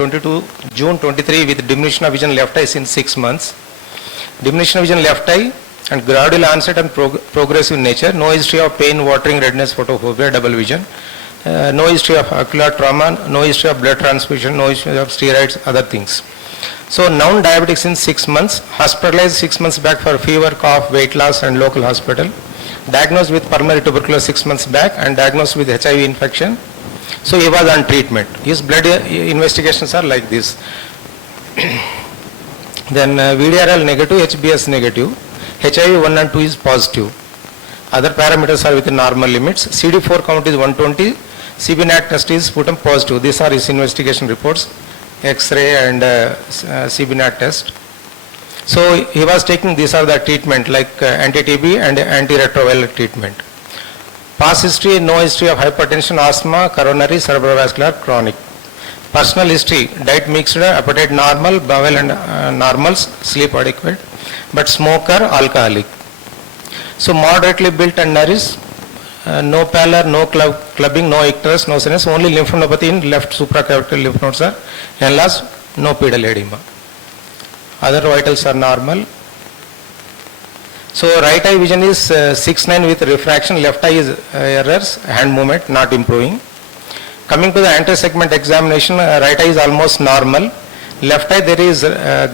22 June 23 with diminution of vision left eye since 6 months. Diminution of vision left eye and gradual onset and progressive nature. No history of pain, watering, redness, photophobia, double vision. No history of ocular trauma, no history of blood transfusion, no history of steroids, other things. So known diabetic since 6 months, hospitalized 6 months back for fever, cough, weight loss and local hospital. Diagnosed with pulmonary tuberculosis 6 months back and diagnosed with HIV infection. So he was on treatment. His blood investigations are like this. Then VDRL negative, HBS negative, HIV 1 and 2 is positive. Other parameters are within normal limits. CD4 count is 120, CBNAT test is sputum positive. These are his investigation reports, X-ray and CBNAT test. So he was taking, these are the treatment like anti-TB and antiretroviral treatment. Past history, no history of hypertension, asthma, coronary, cerebrovascular, chronic. Personal history, diet mixed, appetite normal, bowel and normals, sleep adequate, but smoker, alcoholic. So moderately built and nourished, no pallor, no clubbing, no icterus, no sinus, only lymphadenopathy in left supracapital lymph nodes are enlarged, no pedal edema. Other vitals are normal. So right eye vision is 6/9 with refraction, left eye is errors, hand movement not improving. Coming to the anterior segment examination, right eye is almost normal. Left eye there is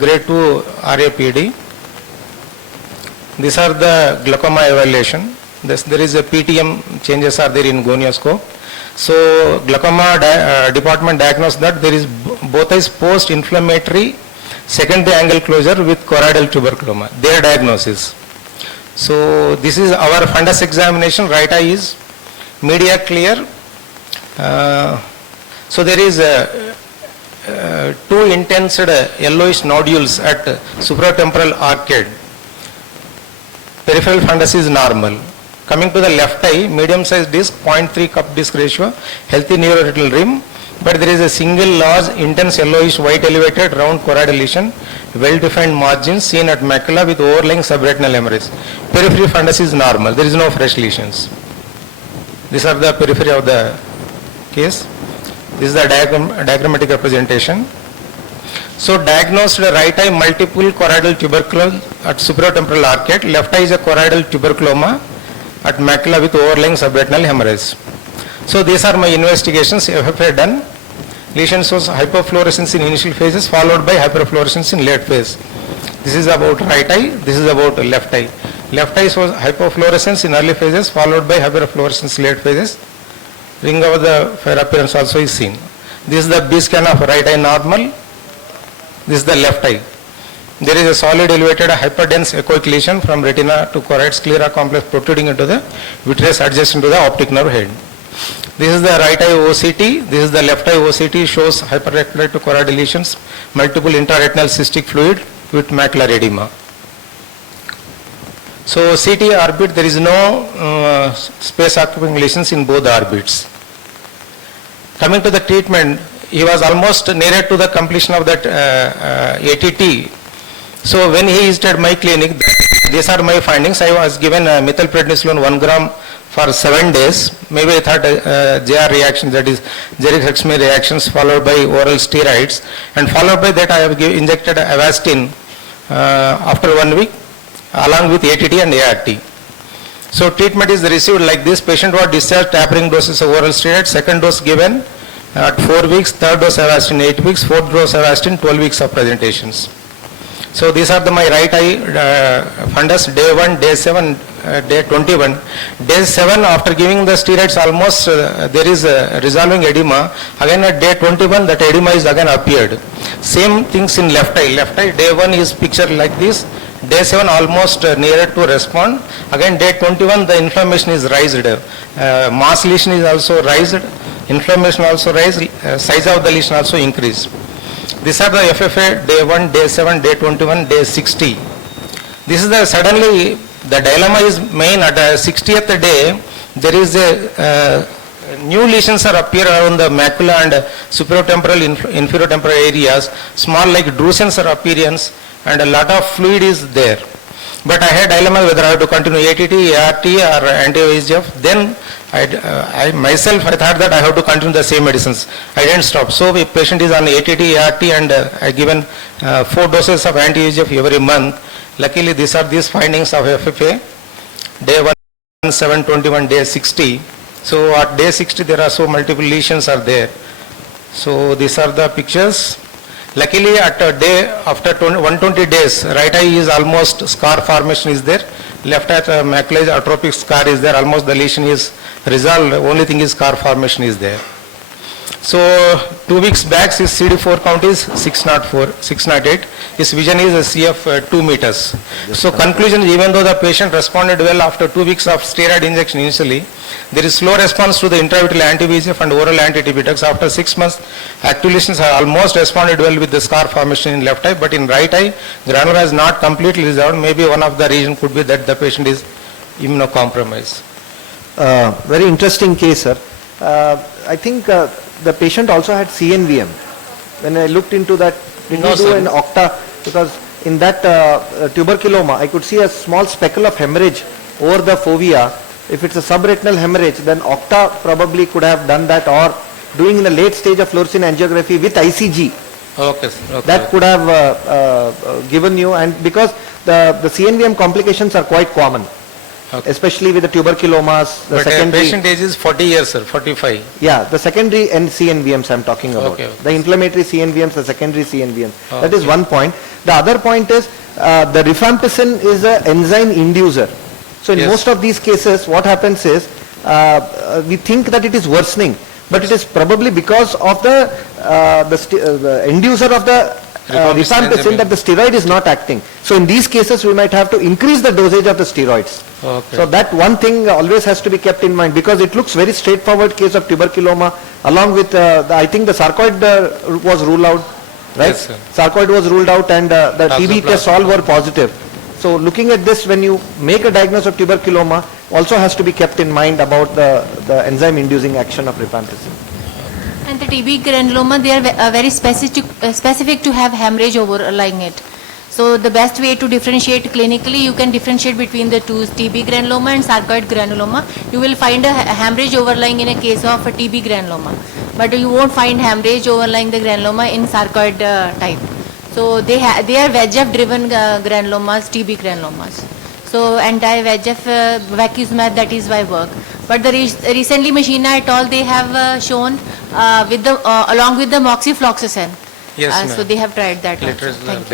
grade 2 RAPD. These are the glaucoma evaluation. There is a PTM changes are there in gonioscope. So glaucoma department diagnosed that there is both eyes post-inflammatory secondary angle closure with choroidal tuberculoma. Their diagnosis. So this is our fundus examination. Right eye is media clear. So there is two intense yellowish nodules at supratemporal arcade. Peripheral fundus is normal. Coming to the left eye, medium sized disc, 0.3 cup disc ratio, healthy neuroretinal rim, but there is a single large intense yellowish white elevated round choroidal lesion, well defined margins seen at macula with overlying subretinal hemorrhage. Periphery fundus is normal, there is no fresh lesions. These are the periphery of the case. This is the diagrammatic representation. So diagnosed right eye multiple choroidal tuberculosis at supratemporal arcade, left eye is a choroidal tuberculoma at macula with overlying subretinal hemorrhage. So these are my investigations. FFA done. Lesion shows hypofluorescence in initial phases followed by hyperfluorescence in late phase. This is about right eye, this is about left eye. Left eye shows hypofluorescence in early phases followed by hyperfluorescence in late phases. Ring over the fair appearance also is seen. This is the B scan of right eye normal. This is the left eye. There is a solid elevated hyperdense echoic lesion from retina to choroid sclera complex protruding into the vitreous adjacent to the optic nerve head. This is the right eye OCT. This is the left eye OCT, shows hyperretinal to choroidal lesions, multiple intraretinal cystic fluid with macular edema. So CT orbit, there is no space occupying lesions in both the orbits. Coming to the treatment, he was almost nearer to the completion of that ATT. So when he visited my clinic, these are my findings. I was given methylprednisolone 1 gram for 7 days. Maybe I thought JR reaction, that is Jerick-Hexme reactions followed by oral steroids, and followed by that I have injected Avastin after 1 week along with ATT and ART. So treatment is received like this. Patient was discharged, tapering doses of oral steroids, second dose given at 4 weeks, third dose Avastin 8 weeks, fourth dose Avastin 12 weeks of presentations. So these are my right eye fundus, day 1, day 7, day 21. Day 7, after giving the steroids, almost there is resolving edema. Again at day 21, that edema is again appeared. Same things in left eye. Left eye, day 1 is pictured like this. Day 7 almost nearer to respond. Again day 21, the inflammation is raised. Mass lesion is also raised. Inflammation also raised. Size of the lesion also increased. These are the FFA, day 1, day 7, day 21, day 60. This is the suddenly, the dilemma is main at the 60th day, there is a new lesions are appear around the macula and superiotemporal, inferiotemporal areas, small like drusen's are appearance, and a lot of fluid is there. But I had dilemma whether I have to continue ATT, ART or anti-VEGF. Then I myself, I thought that I have to continue the same medicines. I didn't stop. So if patient is on ATT, ART and I given 4 doses of anti-VEGF every month. Luckily, these findings of FFA, day 1, 7, 21, day 60. So at day 60, there are so multiple lesions are there. So these are the pictures. Luckily, at a day after 120 days, right eye is almost scar formation is there. Left eye macula atrophic scar is there. Almost the lesion is resolved. Only thing is scar formation is there. So 2 weeks back, his CD4 count is 604, 608. His vision is a CF 2 meters. So conclusion, even though the patient responded well after 2 weeks of steroid injection initially, there is slow response to the intravitreal anti-VEGF and oral anti-TB drugs. After 6 months, active lesions have almost responded well with the scar formation in left eye, but in right eye, granuloma is not completely resolved. Maybe one of the reason could be that the patient is immunocompromised. Very interesting case, sir. I think the patient also had CNVM. When I looked into that, did No, you do sir. an octa? Because in that tuberculoma, I could see a small speckle of hemorrhage over the fovea. If it's a subretinal hemorrhage, then octa probably could have done that, or doing in the late stage of fluorescein angiography with ICG. Okay, sir. Okay. That could have given you, and because the CNVM complications are quite common. Okay. Especially with the tuberculomas, the But secondary. patient age is 40 years, sir, 45. Yeah, the secondary and CNVMs I'm talking about. Okay. The inflammatory CNVMs, the secondary CNVMs. Oh, that is okay. one point. The other point is the rifampicin is an enzyme inducer. So in Yes. most of these cases, what happens is we think that it is worsening, but it is probably because of the inducer of the rifampicin that the steroid is not acting. So in these cases, we might have to increase the dosage of the steroids. Okay. So that one thing always has to be kept in mind, because it looks very straightforward case of tuberculoma, along with I think the sarcoid was ruled out, right? Yes, sir. Sarcoid was ruled out, and the TB Toxoplasma. tests all were positive. So looking at this, when you make a diagnosis of tuberculoma, also has to be kept in mind about the enzyme inducing action of rifampicin. And the TB granuloma, they are very specific to have hemorrhage overlying it. So the best way to differentiate clinically, you can differentiate between the two, TB granuloma and sarcoid granuloma. You will find a hemorrhage overlying in a case of a TB granuloma, but you won't find hemorrhage overlying the granuloma in sarcoid type. So they are VEGF driven granulomas, TB granulomas. So anti-VEGF vacuzumab, that is why work. But the recently Machina et al, they have shown with the along with the moxifloxacin. Yes, So ma'am. they have tried that also. Literature Thank you.